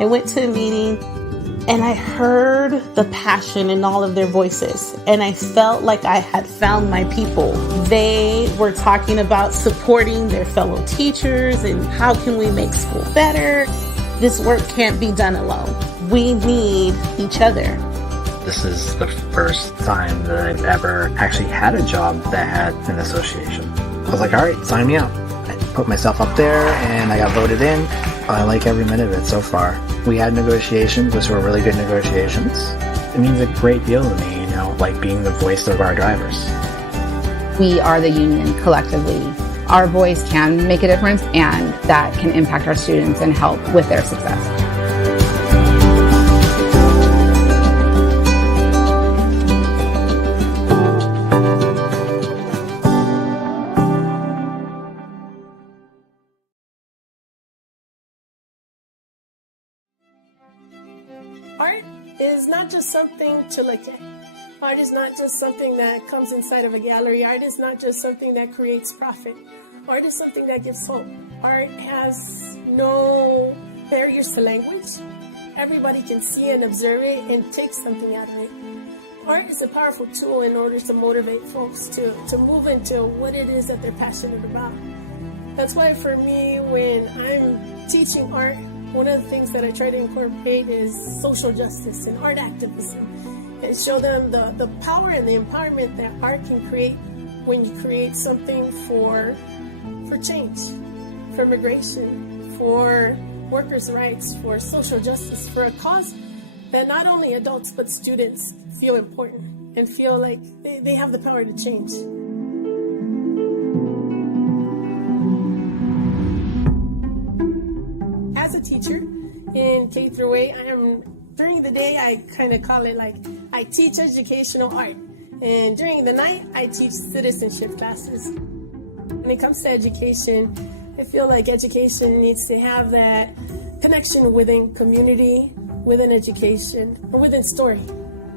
I went to a meeting and I heard the passion in all of their voices, and I felt like I had found my people. They were talking about supporting their fellow teachers and how can we make school better. This work can't be done alone. We need each other. This is the first time that I've ever actually had a job that had an association. I was like, all right, sign me up. I put myself up there and I got voted in. I like every minute of it so far. We had negotiations, which were really good negotiations. It means a great deal to me, like being the voice of our drivers. We are the union collectively. Our voice can make a difference, and that can impact our students and help with their success. Art is not just something to look at. Art is not just something that comes inside of a gallery. Art is not just something that creates profit. Art is something that gives hope. Art has no barriers to language. Everybody can see it and observe it and take something out of it. Art is a powerful tool in order to motivate folks to move into what it is that they're passionate about. That's why for me, when I'm teaching art, one of the things that I try to incorporate is social justice and art activism, and show them the power and the empowerment that art can create when you create something for change, for immigration, for workers' rights, for social justice, for a cause that not only adults but students feel important and feel like they have the power to change. As a teacher in K through 8, during the day I kind of call it like I teach educational art, and during the night I teach citizenship classes. When it comes to education, I feel like education needs to have that connection within community, within education, or within story.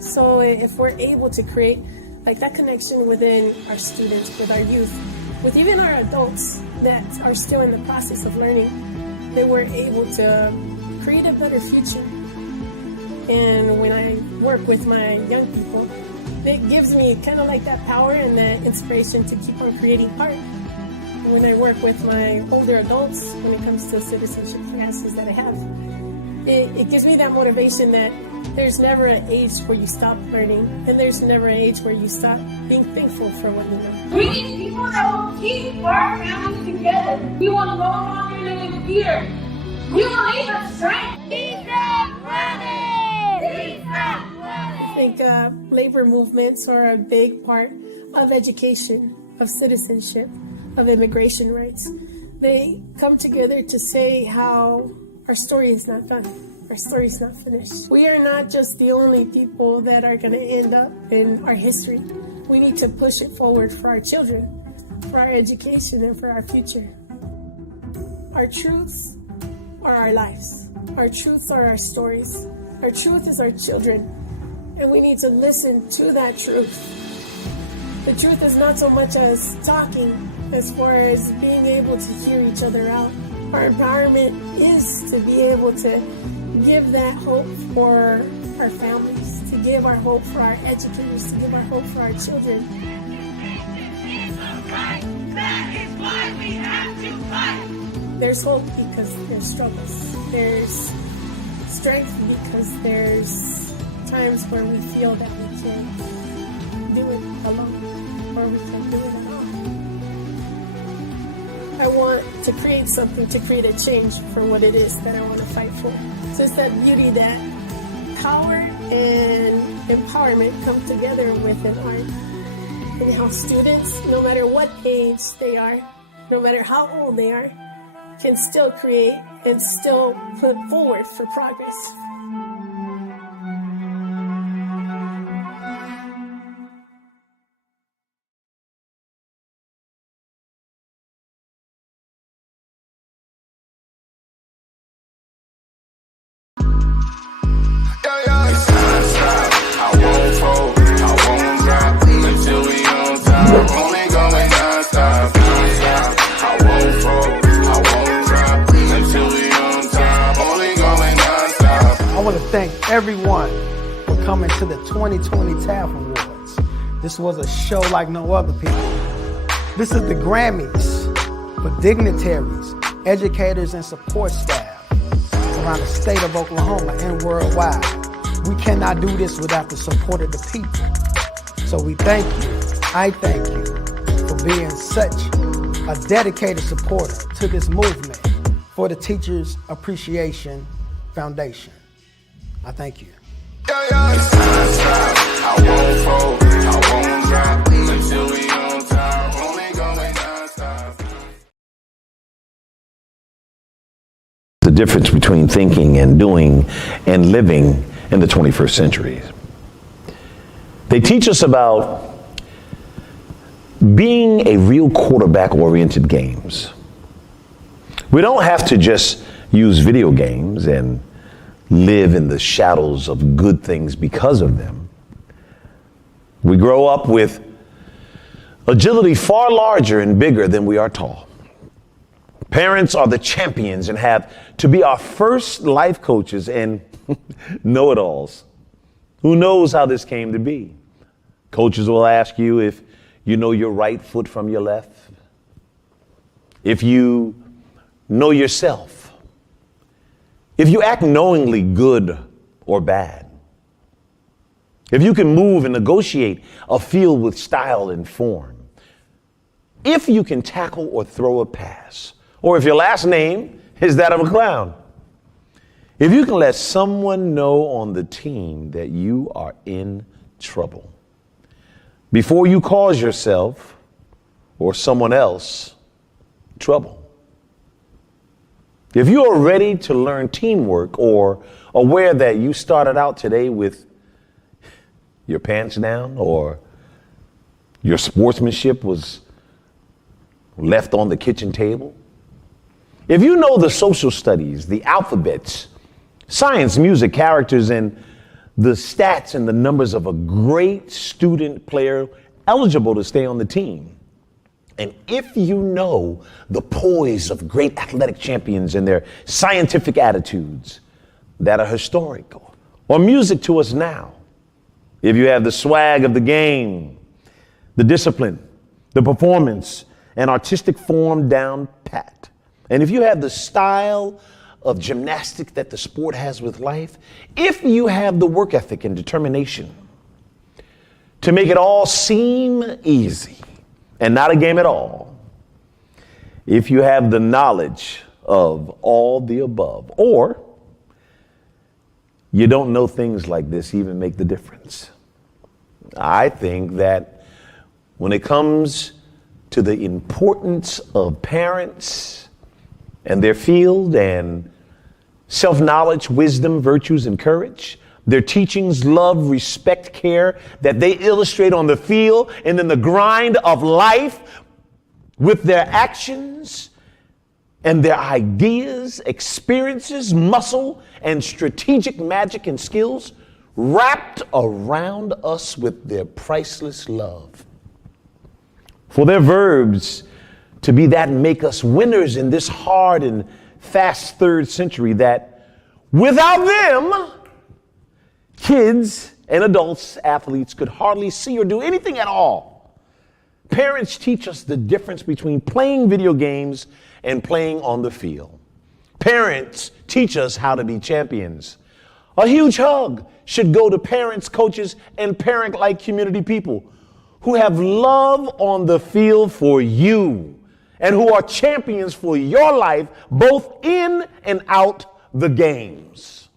So if we're able to create like that connection within our students, with our youth, with even our adults that are still in the process of learning, then we're able to create a better future. And when I work with my young people, it gives me kind of like that power and that inspiration to keep on creating art. When I work with my older adults, when it comes to citizenship classes that I have, it gives me that motivation that there's never an age where you stop learning, and there's never an age where you stop being thankful for what you know. We need people that will keep our families together. We want to go longer than in fear. We will need the strength. I think labor movements are a big part of education, of citizenship, of immigration rights. They come together to say how our story is not done. Our story is not finished. We are not just the only people that are going to end up in our history. We need to push it forward for our children, for our education, and for our future. Our truths are our lives. Our truths are our stories. Our truth is our children, and we need to listen to that truth. The truth is not so much as talking as far as being able to hear each other out. Our empowerment is to be able to give that hope for our families, to give our hope for our educators, to give our hope for our children. That is why we have to fight. There's hope because there's struggles. There's strength because there's times where we feel that we can't do it alone, or we can't do it at all. I want to create something, to create a change for what it is that I want to fight for. So it's that beauty that power and empowerment come together within art. And how students, no matter what age they are, no matter how old they are, can still create and still put forward for progress. everyone for coming to the 2020 TAF Awards. This was a show like no other, people. This is the Grammys for dignitaries, educators, and support staff around the state of Oklahoma and worldwide. We cannot do this without the support of the people. So we thank you, I thank you, for being such a dedicated supporter to this movement for the Teachers Appreciation Foundation. I thank you. The difference between thinking and doing and living in the 21st century. They teach us about being a real quarterback-oriented games. We don't have to just use video games and live in the shadows of good things because of them. We grow up with agility far larger and bigger than we are tall. Parents are the champions and have to be our first life coaches and know-it-alls. Who knows how this came to be? Coaches will ask you if you know your right foot from your left, if you know yourself, if you act knowingly good or bad, if you can move and negotiate a field with style and form, if you can tackle or throw a pass, or if your last name is that of a clown, if you can let someone know on the team that you are in trouble before you cause yourself or someone else trouble. If you are ready to learn teamwork or aware that you started out today with your pants down or your sportsmanship was left on the kitchen table, if you know the social studies, the alphabets, science, music, characters, and the stats and the numbers of a great student player eligible to stay on the team, and if you know the poise of great athletic champions and their scientific attitudes that are historical or music to us now, if you have the swag of the game, the discipline, the performance, and artistic form down pat, and if you have the style of gymnastics that the sport has with life, if you have the work ethic and determination to make it all seem easy and not a game at all, if you have the knowledge of all the above, or you don't know things like this even make the difference. I think that when it comes to the importance of parents and their field and self-knowledge, wisdom, virtues, and courage, their teachings, love, respect, care that they illustrate on the field and in the grind of life with their actions and their ideas, experiences, muscle, and strategic magic and skills wrapped around us with their priceless love. For their verbs to be that make us winners in this hard and fast third century that without them, kids and adults, athletes could hardly see or do anything at all. Parents teach us the difference between playing video games and playing on the field. Parents teach us how to be champions. A huge hug should go to parents, coaches, and parent-like community people who have love on the field for you and who are champions for your life, both in and out the games.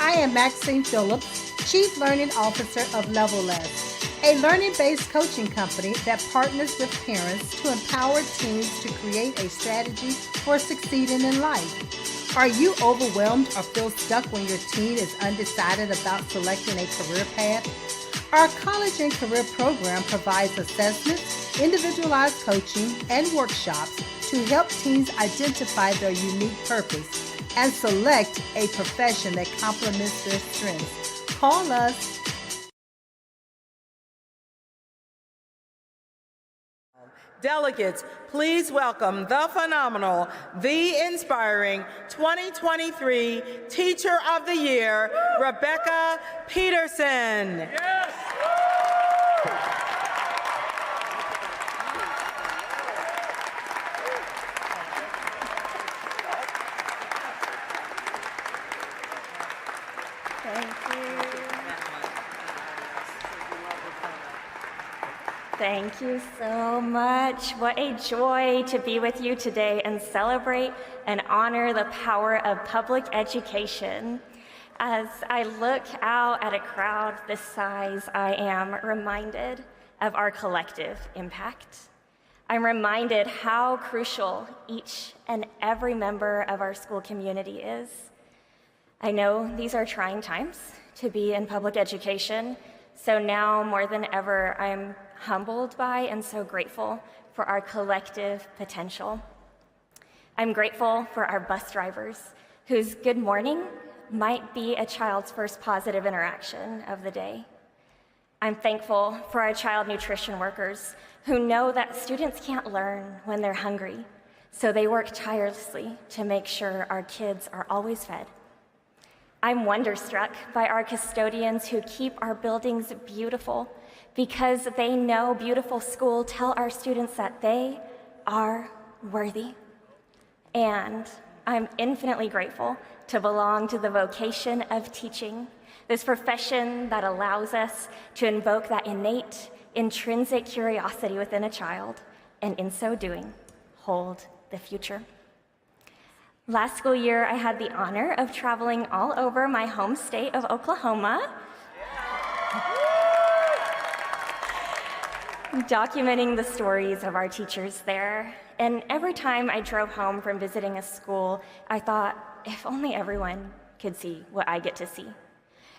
I am Maxine Phillips, Chief Learning Officer of LevelLess, a learning-based coaching company that partners with parents to empower teens to create a strategy for succeeding in life. Are you overwhelmed or feel stuck when your teen is undecided about selecting a career path? Our college and career program provides assessments, individualized coaching, and workshops to help teens identify their unique purpose and select a profession that complements their strengths. Call us. Delegates, please welcome the phenomenal, the inspiring 2023 Teacher of the Year, Rebecca Peterson. Thank you so much. What a joy to be with you today and celebrate and honor the power of public education. As I look out at a crowd this size, I am reminded of our collective impact. I'm reminded how crucial each and every member of our school community is. I know these are trying times to be in public education, so now more than ever, I'm humbled by and so grateful for our collective potential. I'm grateful for our bus drivers, whose good morning might be a child's first positive interaction of the day. I'm thankful for our child nutrition workers, who know that students can't learn when they're hungry, so they work tirelessly to make sure our kids are always fed. I'm wonderstruck by our custodians who keep our buildings beautiful, because they know beautiful school tell our students that they are worthy. And I'm infinitely grateful to belong to the vocation of teaching, this profession that allows us to invoke that innate, intrinsic curiosity within a child, and in so doing, hold the future. Last school year, I had the honor of traveling all over my home state of Oklahoma, documenting the stories of our teachers there. And every time I drove home from visiting a school, I thought, if only everyone could see what I get to see.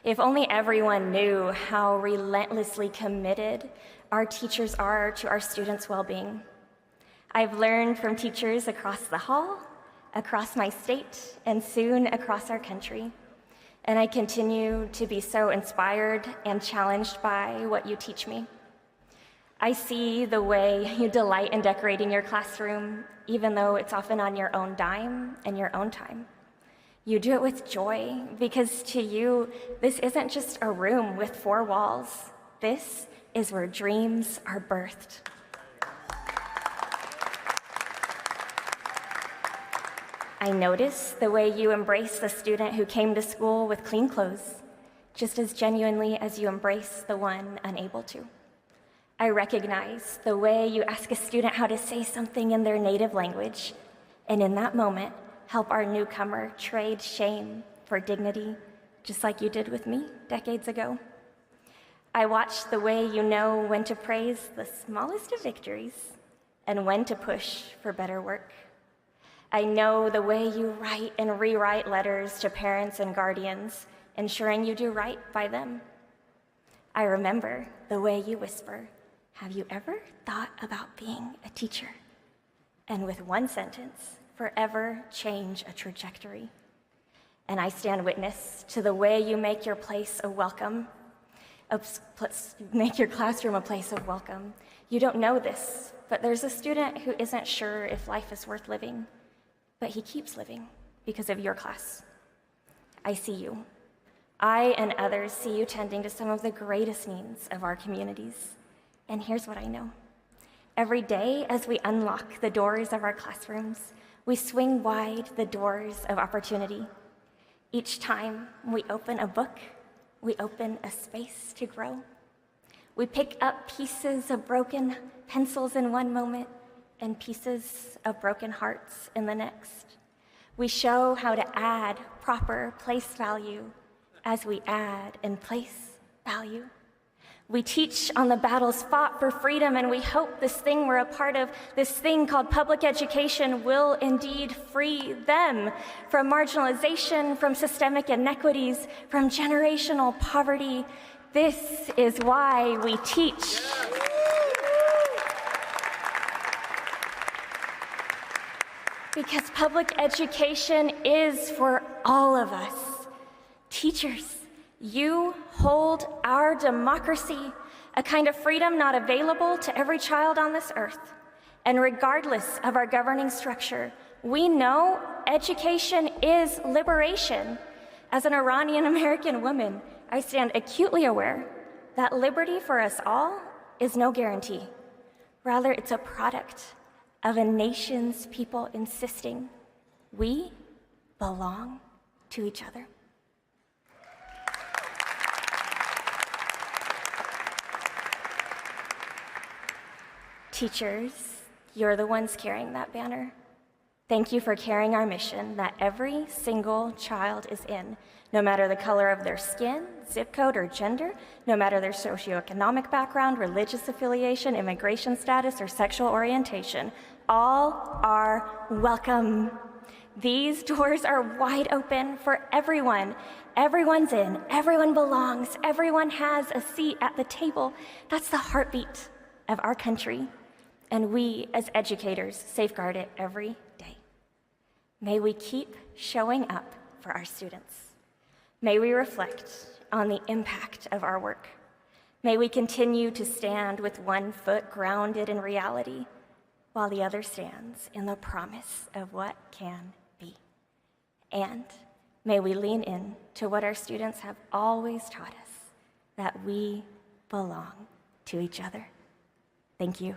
If only everyone knew how relentlessly committed our teachers are to our students' well-being. I've learned from teachers across the hall, across my state, and soon across our country. And I continue to be so inspired and challenged by what you teach me. I see the way you delight in decorating your classroom, even though it's often on your own dime and your own time. You do it with joy, because to you, this isn't just a room with four walls. This is where dreams are birthed. I notice the way you embrace the student who came to school with clean clothes, just as genuinely as you embrace the one unable to. I recognize the way you ask a student how to say something in their native language, and in that moment, help our newcomer trade shame for dignity, just like you did with me decades ago. I watch the way you know when to praise the smallest of victories and when to push for better work. I know the way you write and rewrite letters to parents and guardians, ensuring you do right by them. I remember the way you whisper, "Have you ever thought about being a teacher?" And with one sentence, forever change a trajectory. And I stand witness to the way you make your place a welcome, make your classroom a place of welcome. You don't know this, but there's a student who isn't sure if life is worth living, but he keeps living because of your class. I see you. I and others see you tending to some of the greatest needs of our communities. And here's what I know. Every day, as we unlock the doors of our classrooms, we swing wide the doors of opportunity. Each time we open a book, we open a space to grow. We pick up pieces of broken pencils in one moment and pieces of broken hearts in the next. We show how to add proper place value as we add and place value. We teach on the battles fought for freedom, and we hope this thing we're a part of, this thing called public education, will indeed free them from marginalization, from systemic inequities, from generational poverty. This is why we teach. Because public education is for all of us. Teachers, you hold our democracy, a kind of freedom not available to every child on this earth. And regardless of our governing structure, we know education is liberation. As an Iranian American woman, I stand acutely aware that liberty for us all is no guarantee. Rather, it's a product of a nation's people insisting we belong to each other. Teachers, you're the ones carrying that banner. Thank you for carrying our mission that every single child is in, no matter the color of their skin, zip code, or gender, no matter their socioeconomic background, religious affiliation, immigration status, or sexual orientation. All are welcome. These doors are wide open for everyone. Everyone's in, everyone belongs, everyone has a seat at the table. That's the heartbeat of our country, and we as educators safeguard it every day. May we keep showing up for our students. May we reflect on the impact of our work. May we continue to stand with one foot grounded in reality, while the other stands in the promise of what can be. And may we lean in to what our students have always taught us, that we belong to each other. Thank you.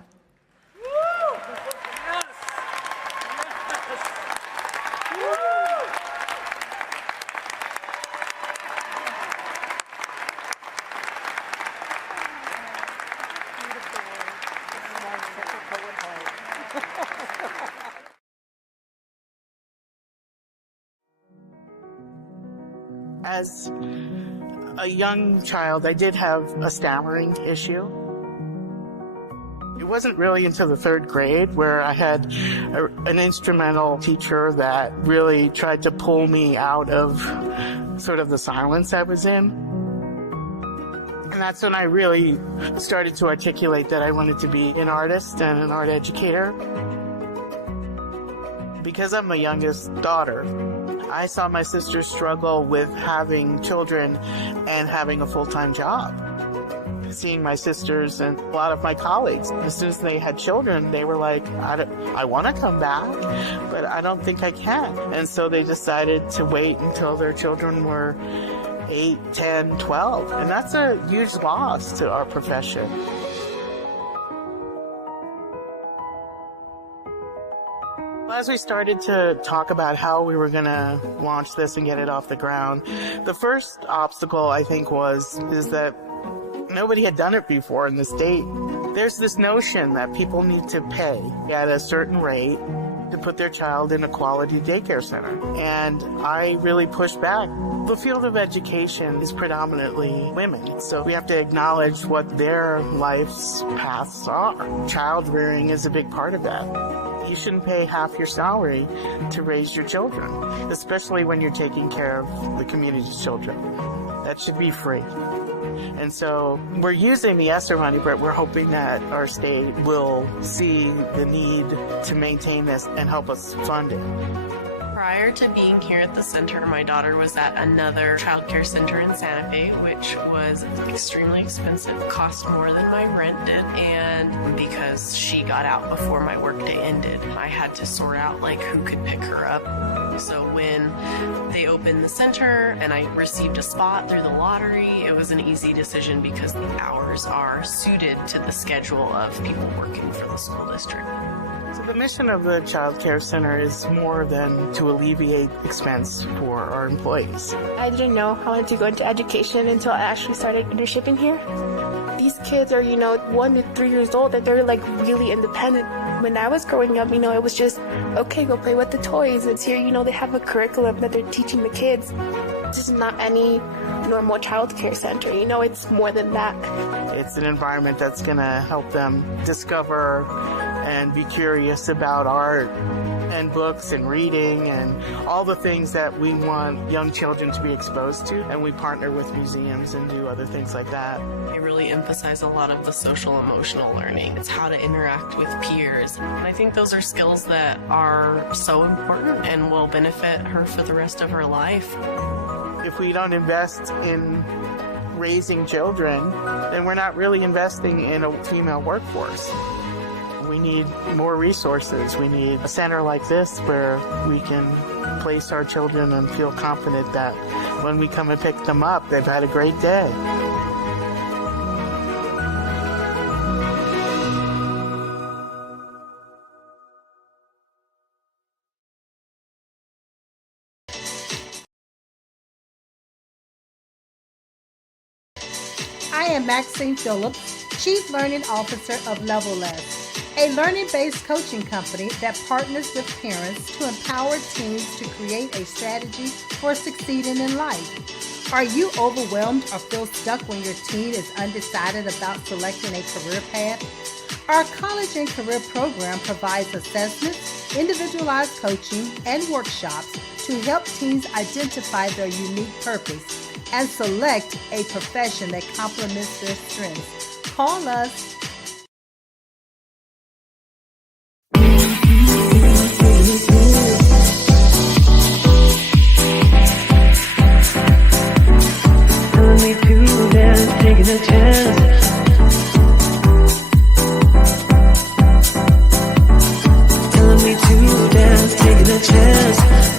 As a young child, I did have a stammering issue. It wasn't really until the 3rd grade where I had an instrumental teacher that really tried to pull me out of sort of the silence I was in. And that's when I really started to articulate that I wanted to be an artist and an art educator. Because I'm the youngest daughter, I saw my sister struggle with having children and having a full-time job. Seeing my sisters and a lot of my colleagues, as soon as they had children, they were like, I want to come back, but I don't think I can. And so they decided to wait until their children were 8, 10, 12. And that's a huge loss to our profession. As we started to talk about how we were going to launch this and get it off the ground, the first obstacle, I think, is that nobody had done it before in the state. There's this notion that people need to pay at a certain rate to put their child in a quality daycare center. And I really pushed back. The field of education is predominantly women, so we have to acknowledge what their life's paths are. Child rearing is a big part of that. You shouldn't pay half your salary to raise your children, especially when you're taking care of the community's children. That should be free. And so we're using the ESSER money, but we're hoping that our state will see the need to maintain this and help us fund it. Prior to being here at the center, my daughter was at another childcare center in Santa Fe, which was extremely expensive, cost more than my rent did, and because she got out before my workday ended, I had to sort out like who could pick her up. So when they opened the center and I received a spot through the lottery, it was an easy decision because the hours are suited to the schedule of people working for the school district. So the mission of the Child Care Center is more than to alleviate expense for our employees. I didn't know I wanted to go into education until I actually started internshipping here. These kids are, 1 to 3 years old, and they're like really independent. When I was growing up, it was just, okay, go play with the toys. It's here, they have a curriculum that they're teaching the kids. This is not any normal child care center, it's more than that. It's an environment that's gonna help them discover and be curious about art and books and reading and all the things that we want young children to be exposed to. And we partner with museums and do other things like that. I really emphasize a lot of the social emotional learning. It's how to interact with peers. And I think those are skills that are so important and will benefit her for the rest of her life. If we don't invest in raising children, then we're not really investing in a female workforce. We need more resources. We need a center like this where we can place our children and feel confident that when we come and pick them up, they've had a great day. I am Maxine Phillips, Chief Learning Officer of LevelLess, a learning-based coaching company that partners with parents to empower teens to create a strategy for succeeding in life. Are you overwhelmed or feel stuck when your teen is undecided about selecting a career path? Our college and career program provides assessments, individualized coaching, and workshops to help teens identify their unique purpose and select a profession that complements their strengths. Call us. Telling me to dance, taking a chance. Telling me to dance, taking a chance.